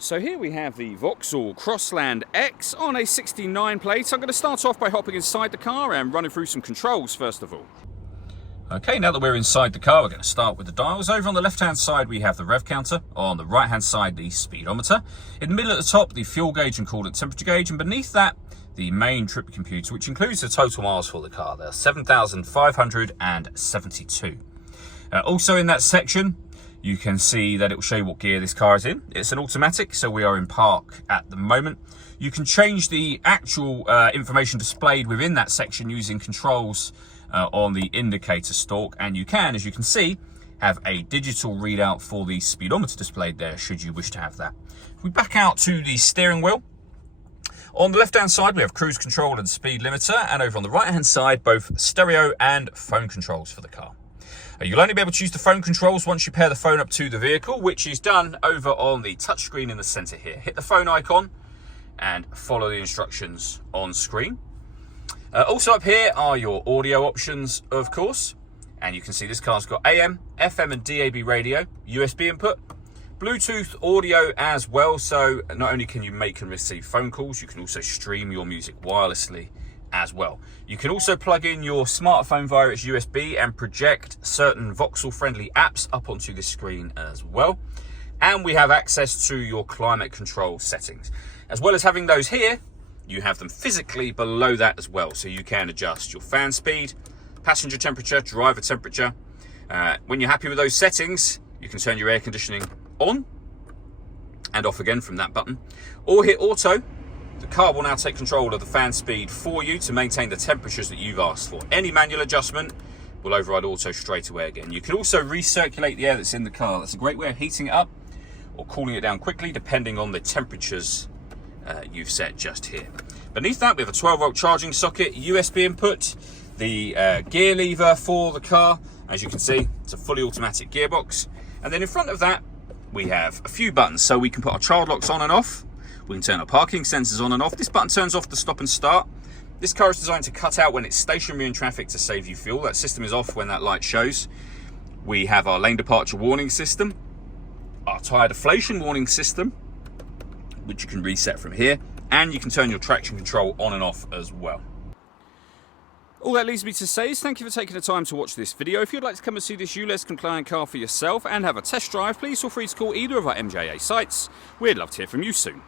So here we have the Vauxhall Crossland X on a 69 plate. I'm going to start off by hopping inside the car and running through some controls first of all. Okay, now that we're inside the car, we're going to start with the dials. Over on the left-hand side, we have the rev counter. On the right-hand side, the speedometer. In the middle at the top, the fuel gauge and coolant temperature gauge. And beneath that, the main trip computer, which includes the total miles for the car. There are 7,572. Also in that section, you can see that it will show you what gear this car is in. It's an automatic, so we are in park at the moment. You can change the actual information displayed within that section using controls on the indicator stalk, and you can, as you can see, have a digital readout for the speedometer displayed there, should you wish to have that. If we back out to the steering wheel, on the left-hand side, we have cruise control and speed limiter, and over on the right-hand side, both stereo and phone controls for the car. You'll only be able to use the phone controls once you pair the phone up to the vehicle, which is done over on the touchscreen in the center here. Hit the phone icon and follow the instructions on screen. Also up here are your audio options, of course. And you can see this car's got AM, FM and DAB radio, USB input, Bluetooth audio as well. So not only can you make and receive phone calls, you can also stream your music wirelessly as well. You can also plug in your smartphone via its USB and project certain Vauxhall friendly apps up onto the screen as well. And we have access to your climate control settings. As well as having those here, you have them physically below that as well. So you can adjust your fan speed, passenger temperature, driver temperature. When you're happy with those settings, you can turn your air conditioning on and off again from that button, or hit auto. The car will now take control of the fan speed for you to maintain the temperatures that you've asked for. Any manual adjustment will override auto straight away again. You can also recirculate the air that's in the car. That's a great way of heating it up or cooling it down quickly, depending on the temperatures you've set just here. Beneath that, we have a 12-volt charging socket, USB input, the gear lever for the car. As you can see, it's a fully automatic gearbox. And then in front of that, we have a few buttons. So we can put our child locks on and off. We can turn our parking sensors on and off. This button turns off the stop and start. This car is designed to cut out when it's stationary in traffic to save you fuel. That system is off when that light shows. We have our lane departure warning system, our tyre deflation warning system, which you can reset from here, and you can turn your traction control on and off as well. All that leaves me to say is thank you for taking the time to watch this video. If you'd like to come and see this ULEZ compliant car for yourself and have a test drive, please feel free to call either of our MJA sites. We'd love to hear from you soon.